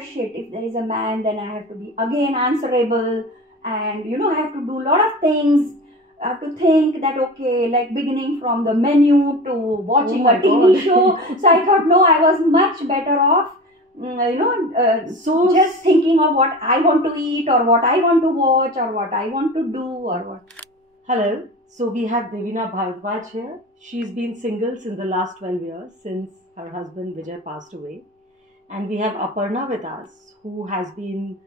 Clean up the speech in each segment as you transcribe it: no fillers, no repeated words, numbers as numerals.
shit, if there is a man, then I have to be again answerable, and I have to do a lot of things. I have to think that, okay, like beginning from the menu to watching a TV show. So I thought, no, I was much better off, so just thinking of what I want to eat, or what I want to watch, or what I want to do, or what. Hello. So we have Devina Bharadwaj here. She's been single since the last 12 years, since her husband Vijay passed away. And we have Aparna with us, who has been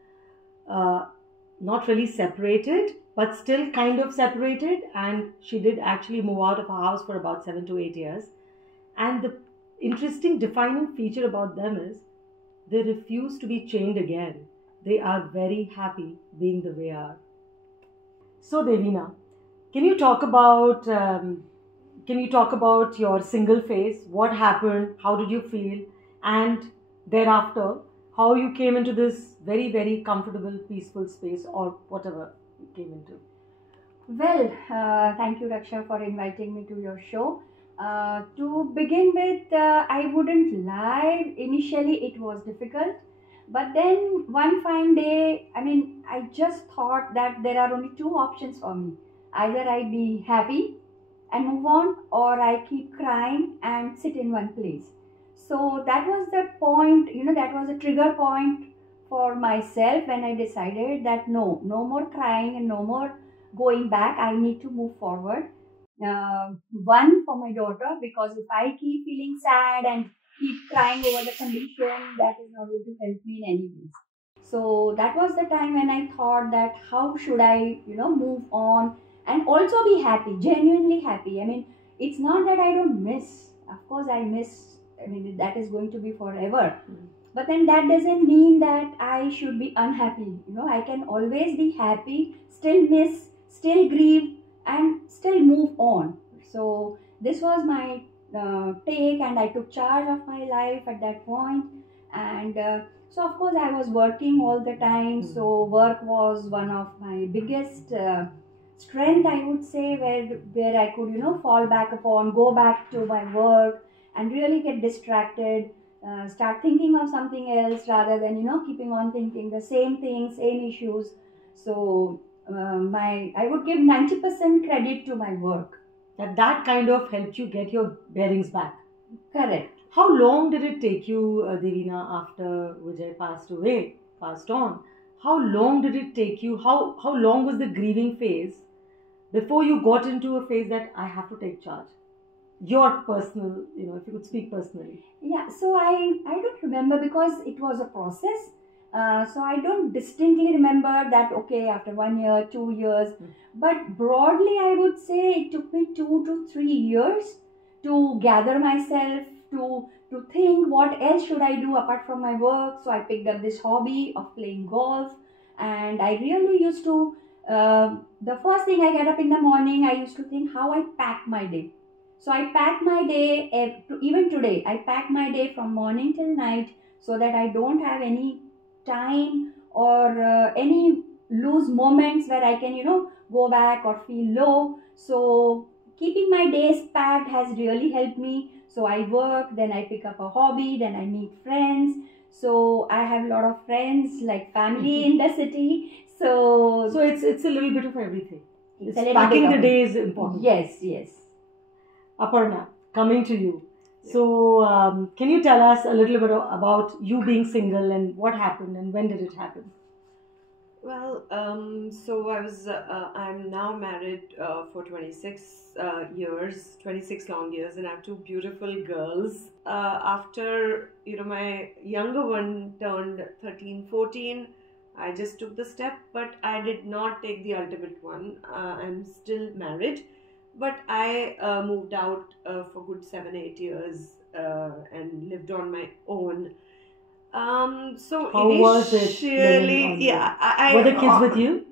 not really separated, but still kind of separated. And she did actually move out of her house for about 7 to 8 years. And the interesting defining feature about them is they refuse to be chained again. They are very happy being the way they are. So Devina, can you talk about your single phase? What happened? How did you feel? And thereafter, how you came into this very, very comfortable, peaceful space, or whatever you came into? Well, thank you, Raksha, for inviting me to your show. To begin with, I wouldn't lie. Initially, it was difficult. But then one fine day, I just thought that there are only two options for me. Either I be happy and move on, or I keep crying and sit in one place. So that was the point, that was a trigger point for myself when I decided that no more crying and no more going back. I need to move forward. One, for my daughter, because if I keep feeling sad and keep crying over the condition, that is not going to help me in any way. So that was the time when I thought that how should I, move on and also be happy, genuinely happy. It's not that I don't miss. Of course, I miss. That is going to be forever. But then that doesn't mean that I should be unhappy. I can always be happy, still miss, still grieve, and still move on. So this was my take, and I took charge of my life at that point. And so of course I was working all the time. So work was one of my biggest strength, I would say, where I could fall back upon, go back to my work, and really get distracted. Start thinking of something else rather than keeping on thinking the same things, same issues. So I would give 90% credit to my work. That kind of helped you get your bearings back. Correct. How long did it take you, Devina, after Vijay passed on? How long did it take you? How long was the grieving phase before you got into a phase that I have to take charge? Your personal, if you could speak personally. Yeah, so I don't remember, because it was a process. So I don't distinctly remember that, okay, after 1 year, 2 years. But broadly, I would say it took me 2 to 3 years to gather myself, to think what else should I do apart from my work. So I picked up this hobby of playing golf. And I really used to, the first thing I get up in the morning, I used to think how I pack my day. So I pack my day, even today, I pack my day from morning till night, so that I don't have any time or any loose moments where I can, go back or feel low. So keeping my days packed has really helped me. So I work, then I pick up a hobby, then I meet friends. So I have a lot of friends, like family in the city. So it's a little bit of everything. Packing the day is important. Yes. Aparna, coming to you. So, can you tell us a little bit about you being single and what happened and when did it happen? Well, so I'm now married for 26 years, 26 long years, and I have two beautiful girls. After, my younger one turned 13, 14, I just took the step, but I did not take the ultimate one. I'm still married. But I moved out for good 7-8 years and lived on my own. So how was it? Were the kids with you?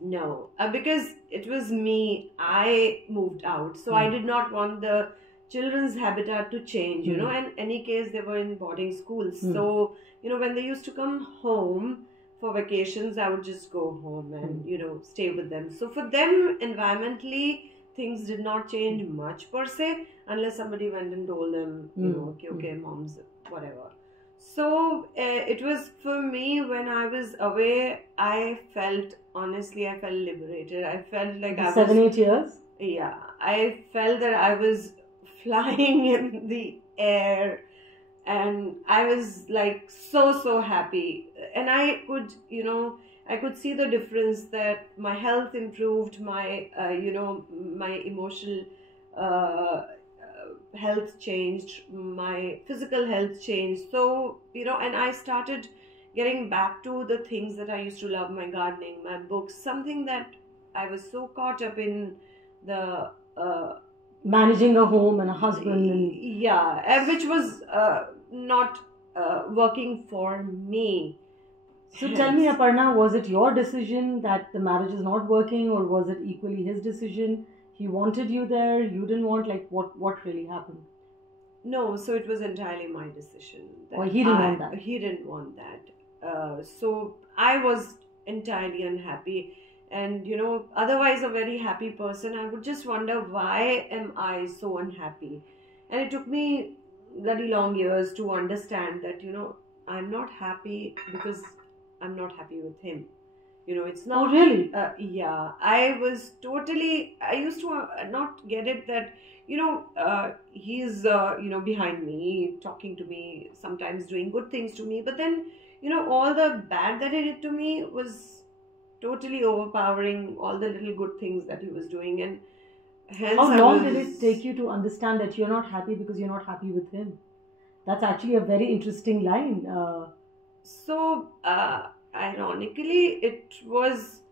No, because it was me. I moved out, so I did not want the children's habitat to change. And in any case, they were in boarding schools. So when they used to come home for vacations, I would just go home and stay with them. So for them, environmentally, things did not change much per se, unless somebody went and told them, okay, mom's, whatever. So it was for me when I was away. Honestly, I felt liberated. I felt like I was 7-8 years. yeah. I felt that I was flying in the air, and I was like so happy. And I could, I could see the difference that my health improved, my emotional uh, health changed, my physical health changed. So, and I started getting back to the things that I used to love, my gardening, my books, something that I was so caught up in the Managing a home and a husband. which was not working for me. So tell me, Aparna, was it your decision that the marriage is not working, or was it equally his decision? He wanted you there, you didn't want, like what really happened? No, so it was entirely my decision. Or he didn't want that? He didn't want that. So I was entirely unhappy. And, otherwise a very happy person, I would just wonder, why am I so unhappy? And it took me bloody long years to understand that, I'm not happy because I'm not happy with him. It's not. Oh, really? Yeah, I used to not get it that, he's, behind me, talking to me, sometimes doing good things to me. But then, all the bad that he did to me was totally overpowering all the little good things that he was doing. And hence, how long did it take you to understand that you're not happy because you're not happy with him? That's actually a very interesting line. Ironically, it was,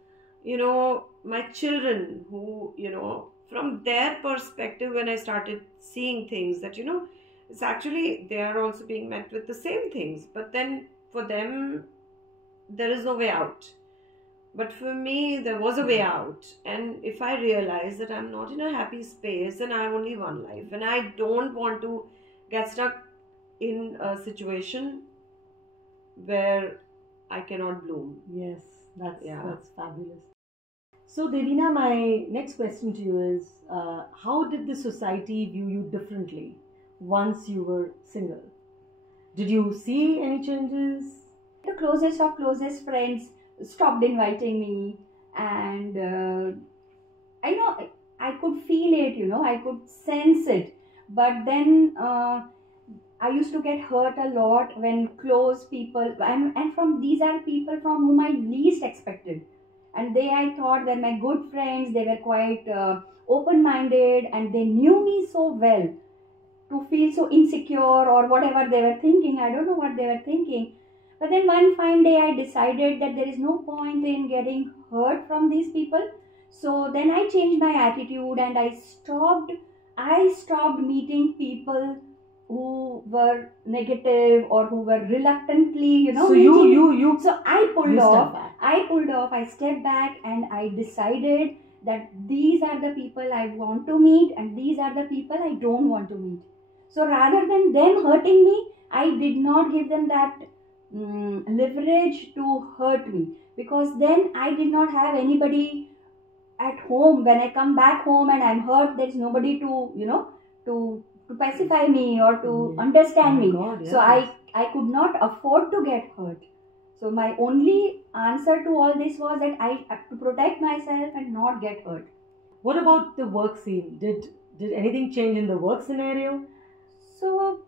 my children who, from their perspective, when I started seeing things that, it's actually, they are also being met with the same things. But then for them, there is no way out. But for me, there was a way out. And if I realize that I'm not in a happy space and I have only one life, and I don't want to get stuck in a situation where I cannot bloom. Yes, that's fabulous. So, Devina, my next question to you is, how did the society view you differently once you were single? Did you see any changes? The closest of closest friends stopped inviting me, and I know I could feel it, I could sense it. But then I used to get hurt a lot when close people, and from these are people from whom I least expected, and I thought they're my good friends. They were quite open-minded, and they knew me so well to feel so insecure or whatever they were thinking. I don't know what they were thinking. But then one fine day I decided that there is no point in getting hurt from these people. So then I changed my attitude, and I stopped meeting people who were negative or who were reluctantly, So you so I pulled off. I stepped back, and I decided that these are the people I want to meet, and these are the people I don't want to meet. So rather than them hurting me, I did not give them that leverage to hurt me, because then I did not have anybody at home. When I come back home and I'm hurt, there's nobody to to pacify me or to understand me. God, yes. So I could not afford to get hurt. So my only answer to all this was that I have to protect myself and not get hurt. What about the work scene? Did anything change in the work scenario? So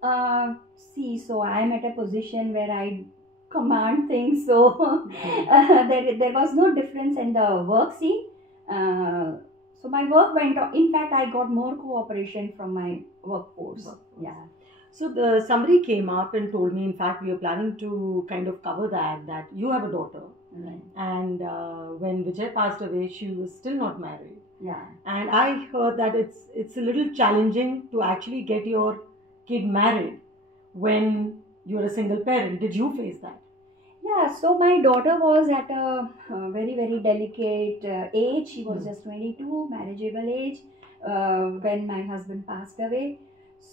so I'm at a position where I command things. So there was no difference in the work scene. So my work went on. In fact, I got more cooperation from my workforce. Yeah. So somebody came up and told me, in fact, we are planning to kind of cover that you have a daughter. Right. And when Vijay passed away, she was still not married. Yeah. And I heard that it's a little challenging to actually get your kid married when you're a single parent. Did you face that? Yeah, so my daughter was at a very, very delicate age. She was just 22, marriageable age, when my husband passed away.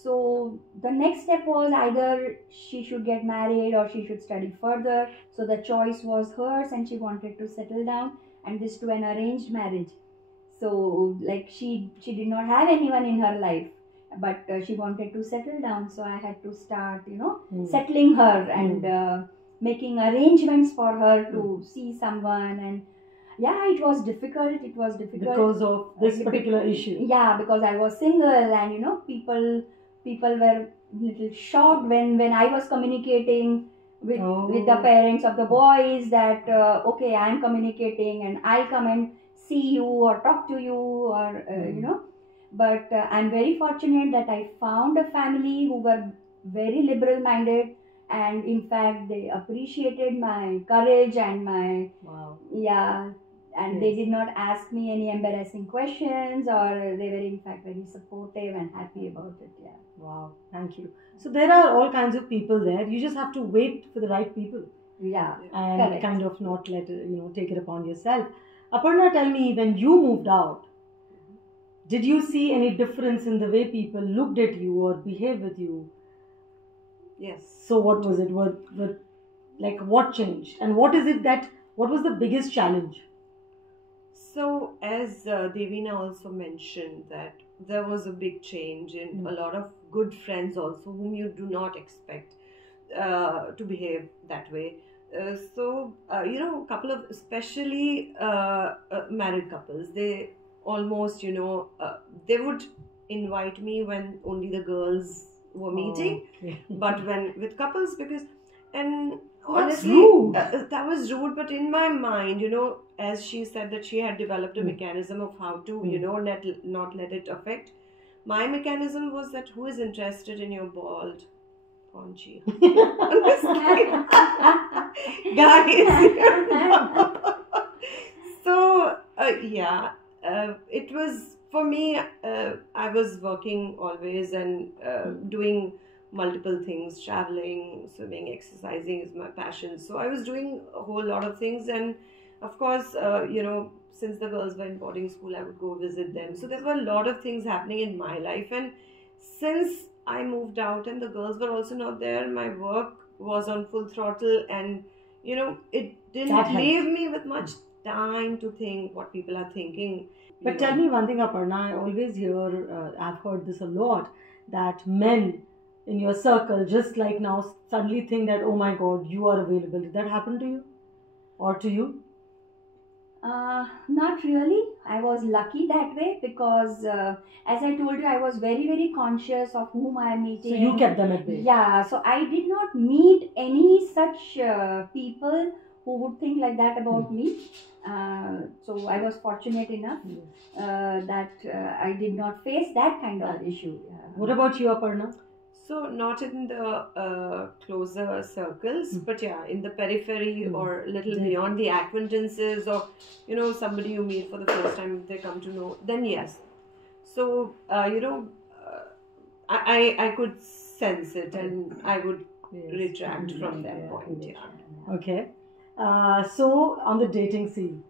So the next step was either she should get married or she should study further. So the choice was hers, and she wanted to settle down, and this to an arranged marriage. So like she did not have anyone in her life. but she wanted to settle down, so I had to start, Mm. settling her and making arrangements for her to see someone. And yeah, it was difficult. Because of this particular issue. Yeah, because I was single, and people were little shocked when I was communicating with the parents of the boys that okay, I'm communicating and I'll come and see you or talk to you, or but I'm very fortunate that I found a family who were very liberal minded, and in fact they appreciated my courage and my Wow. yeah, and Yes. they did not ask me any embarrassing questions, or they were in fact very supportive and happy about it. Yeah. Wow, thank you. So there are all kinds of people there. You just have to wait for the right people Yeah. and Correct. kind of not let it, take it upon yourself. Aparna, tell me, when you moved out, did you see any difference in the way people looked at you or behaved with you? Yes. So what was it? What changed? And what was the biggest challenge? So, as Devina also mentioned, that there was a big change in a lot of good friends also, whom you do not expect to behave that way. A couple of, especially married couples, they almost, they would invite me when only the girls were meeting, Okay. but when with couples, and That's honestly, rude. that was rude. But in my mind, as she said that she had developed a mechanism of how to, not let it affect. My mechanism was that who is interested in your bald, paunchy, guys? So it was for me. I was working always and doing multiple things, traveling, swimming, exercising is my passion. So I was doing a whole lot of things, and of course, since the girls were in boarding school, I would go visit them. So there were a lot of things happening in my life, and since I moved out and the girls were also not there, my work was on full throttle, and it didn't leave me with much time to think what people are thinking. But tell me one thing, Aparna, I always hear, I've heard this a lot, that men in your circle, just like now, suddenly think that, oh my God, you are available. Did that happen to you? Or to you? Not really. I was lucky that way because, as I told you, I was very, very conscious of whom I am meeting. So you kept them at bay. Yeah, so I did not meet any such people who would think like that about me. So I was fortunate enough that I did not face that kind of issue. What about you, Aparna? So not in the closer circles, but yeah, in the periphery or little beyond the acquaintances, or somebody you meet for the first time, they come to know. Then yes. So I could sense it, and I would retract from that point. Yeah. Okay. So on the dating scene,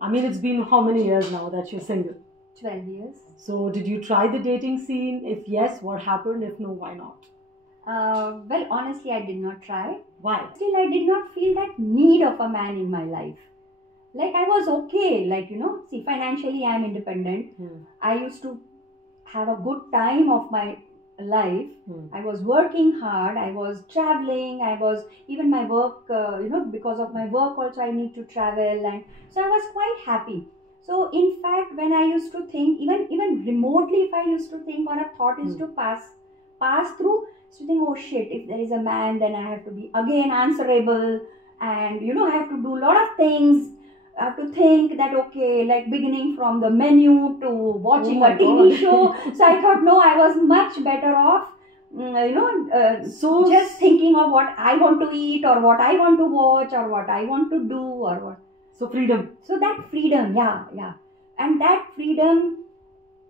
I mean, it's been how many years now that you're single? 12 years. So did you try the dating scene? If yes, what happened? If no, why not? Well, honestly, I did not try. Why? Still, I did not feel that need of a man in my life. Like, I was okay. Like, see, financially, I am independent. I used to have a good time of my life. I was working hard. I was traveling. I was, even my work, because of my work also, I need to travel. And so I was quite happy. So in fact, when I used to think, even remotely, if I used to think, or a thought is to pass through, so think, oh shit, if there is a man, then I have to be again answerable, and I have to do a lot of things. I have to think that, okay, like beginning from the menu to watching a TV show. So I thought, no, I was much better off, so just thinking of what I want to eat, or what I want to watch, or what I want to do, or what. So freedom. So that freedom, yeah. And that freedom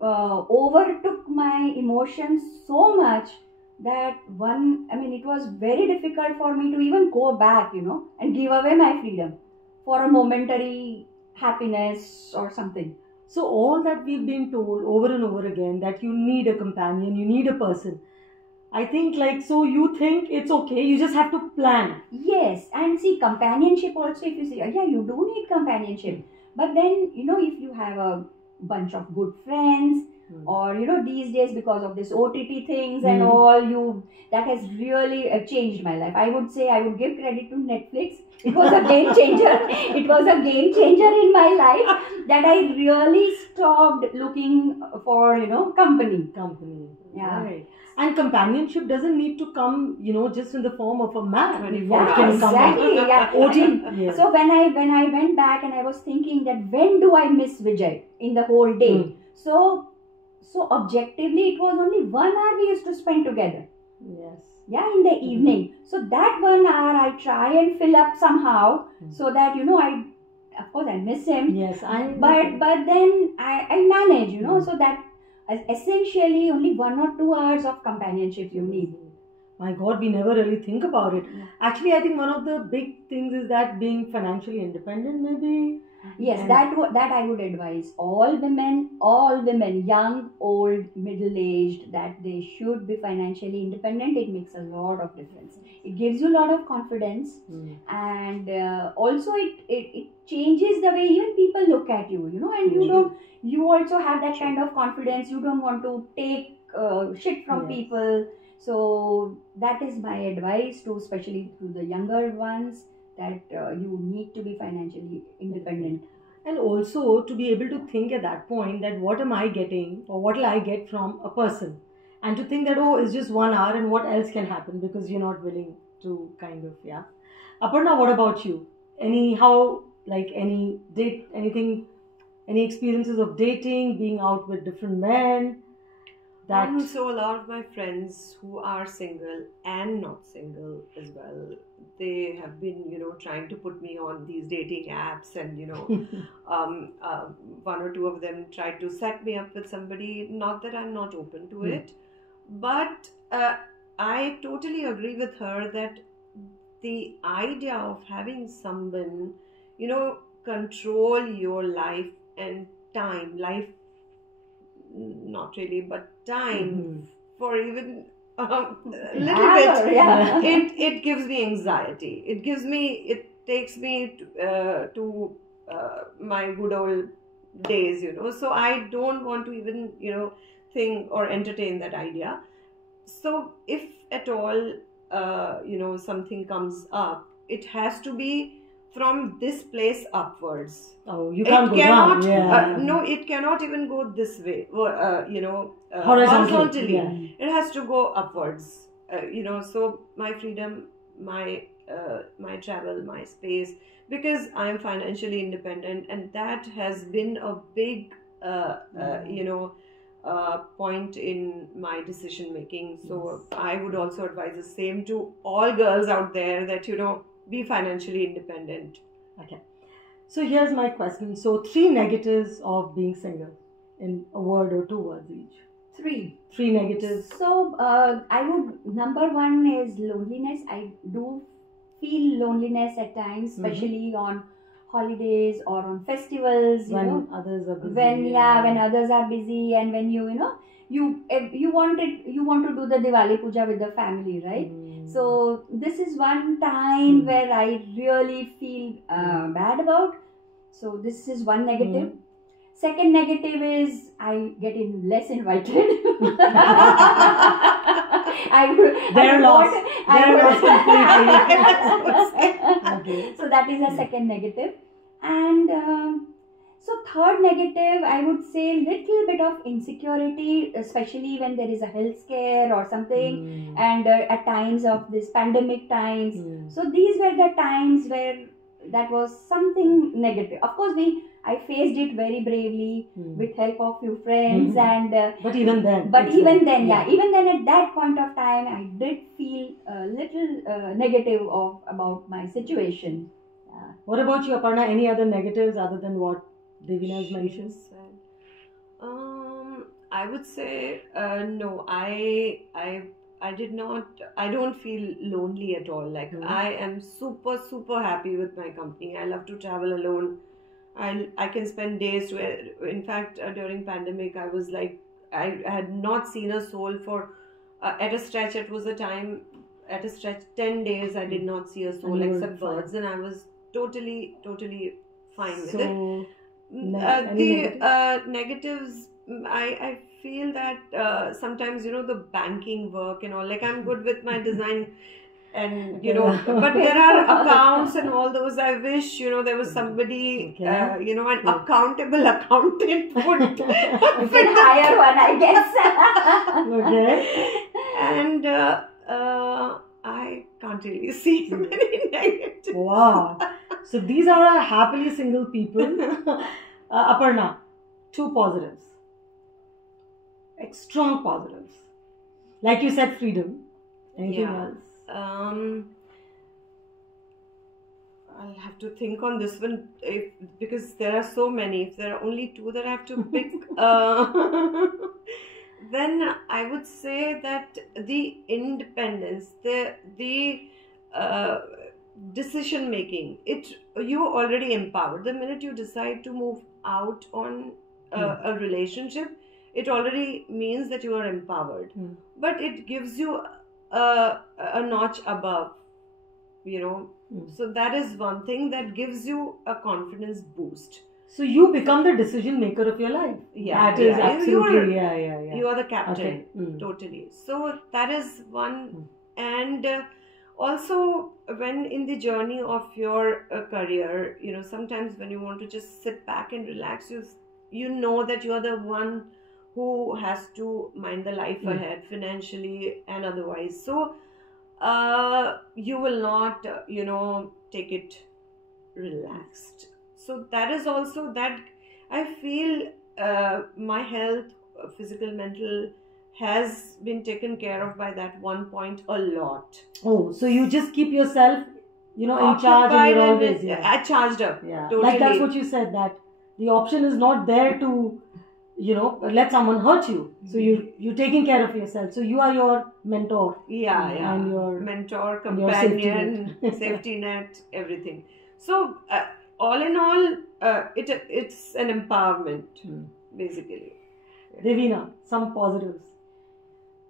overtook my emotions so much that it was very difficult for me to even go back, and give away my freedom for a momentary happiness or something. So all that we've been told over and over again, that you need a companion, you need a person. I think so you think it's okay, you just have to plan. Yes, and see, companionship also, if you say, yeah, you do need companionship. But then, if you have a bunch of good friends, or these days because of this OTT things and all, that has really changed my life. I would say I would give credit to Netflix. It was a game changer. It was a game changer in my life, that I really stopped looking for company. Yeah. Right. And companionship doesn't need to come, just in the form of a man. It Yeah, can come exactly. Yeah. OT. So when I went back and I was thinking that when do I miss Vijay in the whole day? So objectively it was only 1 hour we used to spend together. Yes. Yeah, in the evening. So that 1 hour I try and fill up somehow, so that of course I miss him. Yes, but then I manage, so that essentially only 1 or 2 hours of companionship you need. My God, we never really think about it. Actually, I think one of the big things is that being financially independent, maybe. Yes, that I would advise all women, young, old, middle-aged, that they should be financially independent. It makes a lot of difference. It gives you a lot of confidence, and also it changes the way even people look at you, and you also have that kind of confidence. You don't want to take shit from people. So that is my advice especially to the younger ones, that you need to be financially independent. And also to be able to think at that point that what am I getting, or what will I get from a person, and to think that it's just 1 hour and what else can happen, because you're not willing to kind of, Aparna, what about you? Any experiences of dating, being out with different men? So a lot of my friends who are single and not single as well, they have been, trying to put me on these dating apps, and, one or two of them tried to set me up with somebody. Not that I'm not open to it, but I totally agree with her that the idea of having someone, control your life and time, not really, but time for even a little bit, it gives me anxiety. It takes me to my good old days, so I don't want to even, think or entertain that idea. So if at all, something comes up, it has to be from this place upwards. Oh, you can't go down. No, it cannot even go this way. Horizontally. It has to go upwards. So my freedom, my travel, my space, because I am financially independent, and that has been a big, point in my decision making. So I would also advise the same to all girls out there, that be financially independent. Okay. So here's my question. So 3 negatives of being single, in a word or 2 words each. 3 negatives. So number 1 is loneliness. I do feel loneliness at times, especially on holidays or on festivals. When others are busy. When others are busy, and when you want to do the Diwali puja with the family, right? So this is one time where I really feel bad about. So this is one negative. Second negative is I get less invited. They're lost completely. So that is a second negative. And so third negative, I would say little bit of insecurity, especially when there is a health scare or something, and at times of this pandemic times. So these were the times where that was something negative. Of course, I faced it very bravely with help of few friends, and but even then, even then at that point of time, I did feel a little negative about my situation. What about you, Aparna? Any other negatives other than what Devina has mentioned? I would say no. I did not. I don't feel lonely at all. Like I am super happy with my company. I love to travel alone. I can spend days. In fact, during pandemic, I was like, I had not seen a soul for at a stretch. It was a time at a stretch 10 days. I did not see a soul except birds, and I was totally fine with it. Negatives? Negatives, I feel that sometimes, the banking work and all, like I'm good with my design and, but there are accounts and all those. I wish, there was somebody, an accountable accountant would You can hire one, I guess. Okay. And I can't really see many negatives. Wow. So these are our happily single people. Aparna, 2 positives. Like strong positives. Like you said, freedom. Anything else? I'll have to think on this one because there are so many. If there are only 2 that I have to pick, then I would say that the independence, the decision making, you already empowered. The minute you decide to move out on a relationship, it already means that you are empowered. But it gives you a notch above, So that is one thing that gives you a confidence boost. So you become the decision maker of your life. Yeah, that is absolutely, yeah. You are the captain, okay. Totally. So that is one. And also, when in the journey of your career, sometimes when you want to just sit back and relax, you know that you are the one who has to mind the life ahead, financially and otherwise. So you will not, take it relaxed. So that is also that I feel my health, physical, mental, has been taken care of by that one point a lot. Oh, so you just keep yourself, in charge, and you're always I charged up. Yeah, totally. Like that's what you said, that the option is not there to, let someone hurt you. So you're taking care of yourself. So you are your mentor. Yeah. And your mentor, companion, safety net, everything. So all in all, it's an empowerment, basically. Devina, some positives.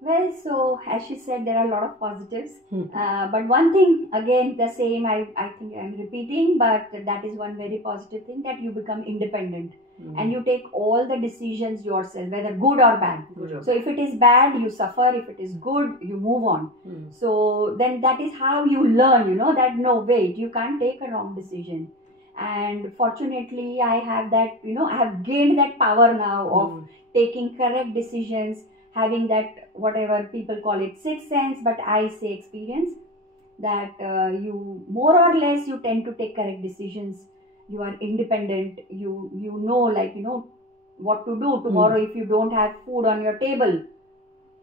Well, so as she said, there are a lot of positives. But one thing, again, the same, I think I'm repeating, but that is one very positive thing, that you become independent. And you take all the decisions yourself, whether good or bad. So if it is bad, you suffer. If it is good, you move on. So then that is how you learn, that no, wait, you can't take a wrong decision. And fortunately, I have that, I have gained that power now of taking correct decisions, having that, whatever people call it, sixth sense, but I say experience, that you more or less, you tend to take correct decisions. You are independent. You know what to do tomorrow. If you don't have food on your table,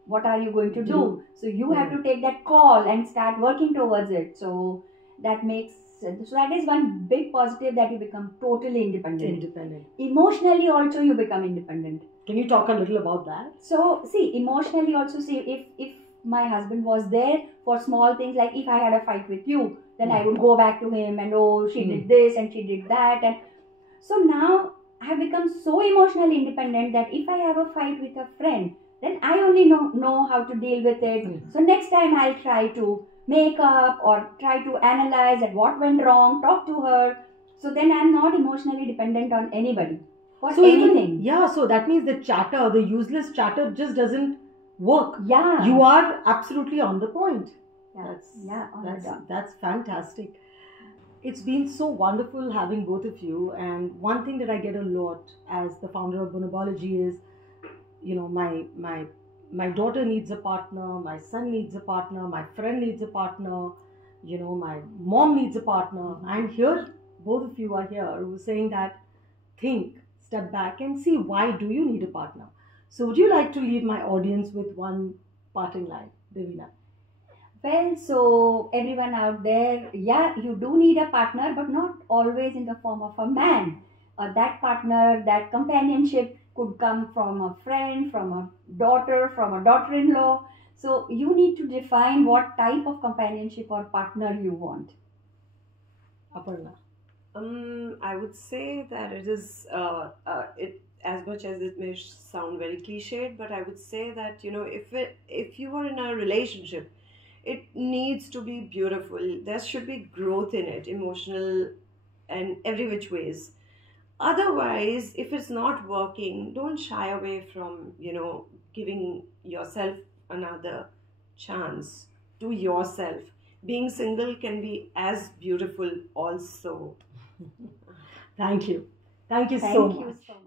what are you going to do? So you have to take that call and start working towards it. So that is one big positive, that you become totally independent. Emotionally also you become independent. Can you talk a little about that? So see, emotionally also, see, if my husband was there for small things, like if I had a fight with you, then I would go back to him and, oh, she did this and she did that. And so now I have become so emotionally independent that if I have a fight with a friend, then I only know how to deal with it. So next time I'll try to make up or try to analyze at what went wrong, talk to her. So then I'm not emotionally dependent on anybody for anything. So that means the useless chatter just doesn't work. Yeah. You are absolutely on the point. That's fantastic. It's been so wonderful having both of you. And one thing that I get a lot as the founder of Bonobology is, my daughter needs a partner, my son needs a partner, my friend needs a partner, my mom needs a partner. And here, both of you are here who are saying that, think, step back and see, why do you need a partner? So would you like to leave my audience with one parting line, Devina? Well, so everyone out there, you do need a partner, but not always in the form of a man. That partner, that companionship could come from a friend, from a daughter, from a daughter-in-law. So you need to define what type of companionship or partner you want. Aparna? I would say that it is, as much as it may sound very cliched, but I would say that, if you are in a relationship, it needs to be beautiful. There should be growth in it, emotional and every which ways. Otherwise, if it's not working, don't shy away from, giving yourself another chance to yourself. Being single can be as beautiful also. Thank you. Thank you so Thank you much. so much.